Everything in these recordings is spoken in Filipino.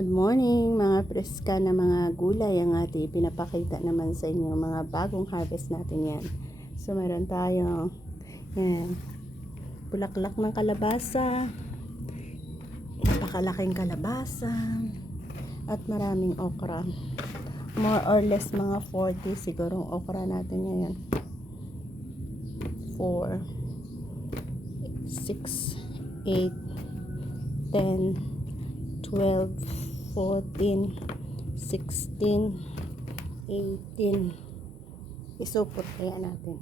Good morning mga preska na mga gulay ang ating pinapakita naman sa inyo mga bagong harvest natin yan. So meron tayo yan, bulaklak ng kalabasa, napakalaking kalabasa at maraming okra. More or less mga 40 sigurong okra natin ngayon. 4 6 8 10 12 14 16 18. Isupot kaya natin.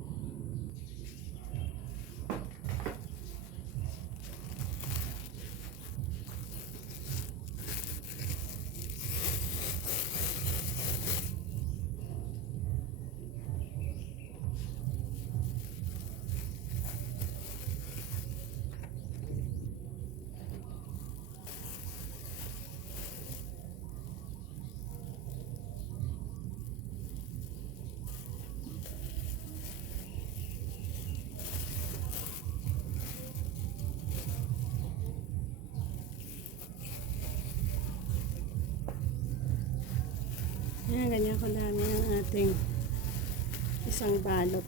Yan, ganyan kadami ang ating isang balot.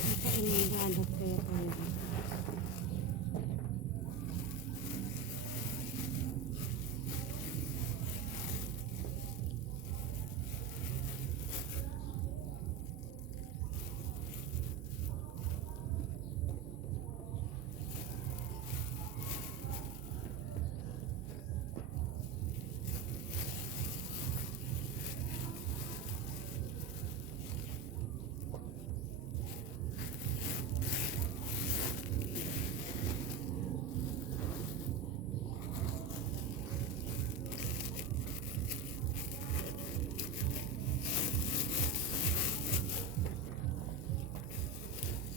Nakain yung balot kaya tayo.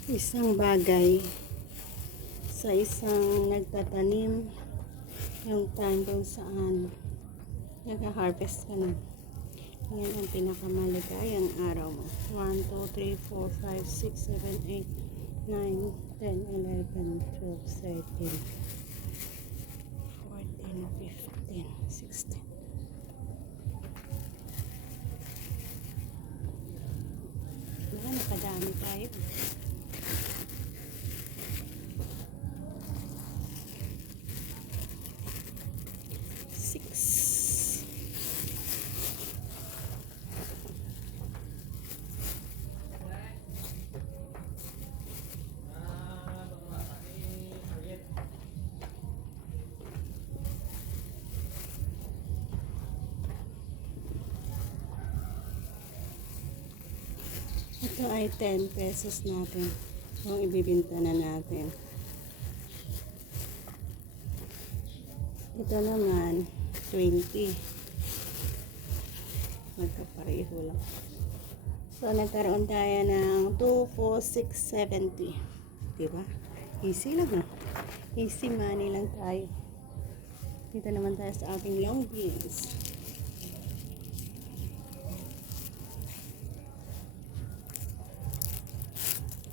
Isang bagay sa isang nagtatanim yung time kung saan nag-harvest ka na. Yan ang pinakamaligayang araw mo. 1, 2, 3, 4, 5, 6, 7, 8, 9, 10, 11, 12, 13, 14, 15, 16. Diba nakadami tayo? Ito ay 10 pesos natin kung ibibinta na natin. Ito naman 20. Magkapareho lang. So nagkaroon tayo ng 2, 4, 6, 70. Diba? Easy lang ha. Easy money lang tayo. Dito naman tayo sa ating long beans.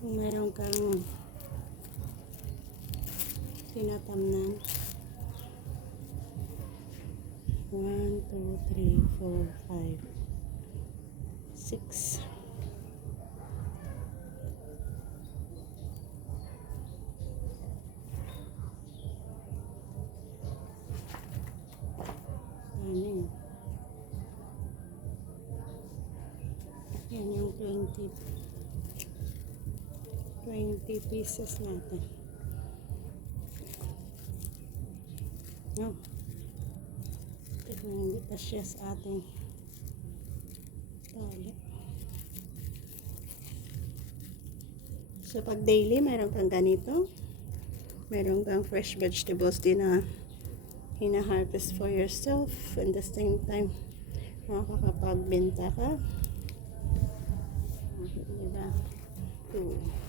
Kung meron kang tinatamnan 1, 2, 3, 4, 5, 6. Ano? Yan yung 20 pieces natin. No. Hindi pa siya sa ating tali. So pag daily meron kang ganito, meron kang fresh vegetables din na hina-harvest for yourself, and the same time makakapagbenta ka. Diba? 2.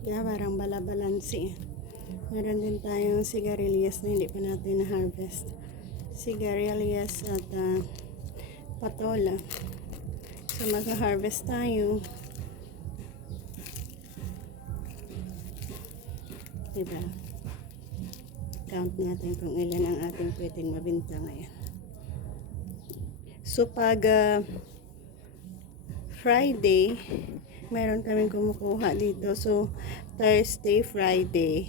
Kaya parang balabalansi. Meron din tayong sigarilyas na hindi pa natin na-harvest. Sigarilyas at patola. So mag-harvest tayo. Diba? Count natin kung ilan ang ating pwedeng mabinta ngayon. So pag Friday, meron kaming kumukuha dito. So Thursday, Friday,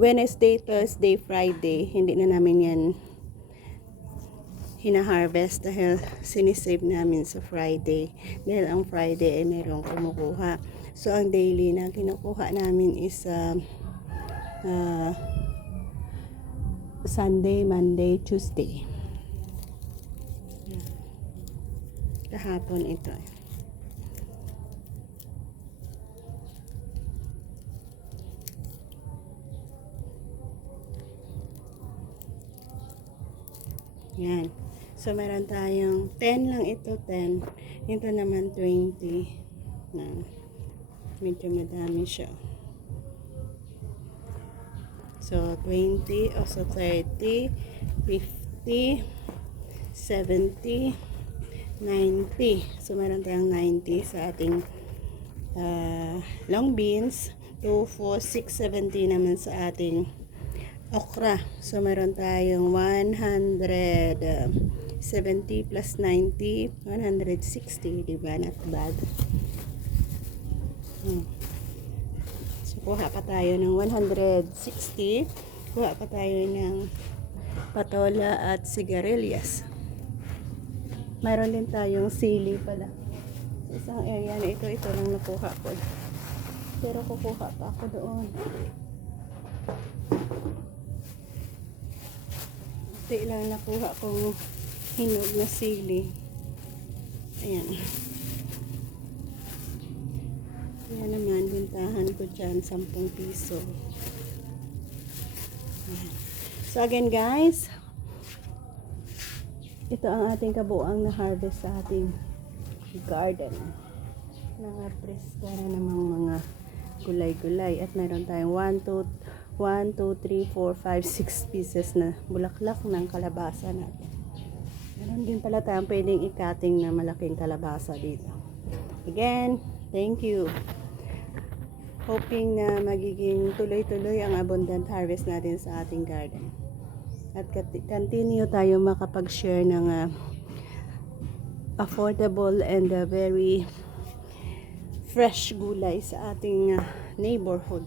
Wednesday, Thursday, Friday, hindi na namin yan hina-harvest dahil sinisave namin sa Friday. Dahil ang Friday ay merong kumukuha. So ang daily na kinukuha namin is Sunday, Monday, Tuesday. Kahapon ito. Yan. So, meron tayong 10 lang ito, 10. Ito naman 20. Na medyo madami siya. So, 20, also 30, 50, 70, 90. So, meron tayong 90 sa ating long beans. 2, 4, 6, 70 naman sa ating okra. So, meron tayong 170 plus 90, 160. Diba? Not bad. So, kuha pa tayo ng 160. Kuha pa tayo ng patola at sigarilyas. Mayroon din tayong sili pala. Sa isang area na ito lang nakuha ko. Pero kukuha pa ako doon. Ito lang nakuha kong hinog na sili. Ayan. Ayan naman, bintahan ko dyan 10 piso. Ayan. So again guys, ito ang ating kabuang na harvest sa ating garden. Naka-presko na namang mga gulay-gulay. At meron tayong 1, 2, 3, 4, 5, 6 pieces na bulaklak ng kalabasa natin. Meron din pala tayong pwedeng ikating na malaking kalabasa dito. Again, thank you. Hoping na magiging tuloy-tuloy ang abundant harvest natin sa ating garden. At continue tayo makapag-share ng affordable and very fresh gulay sa ating neighborhood.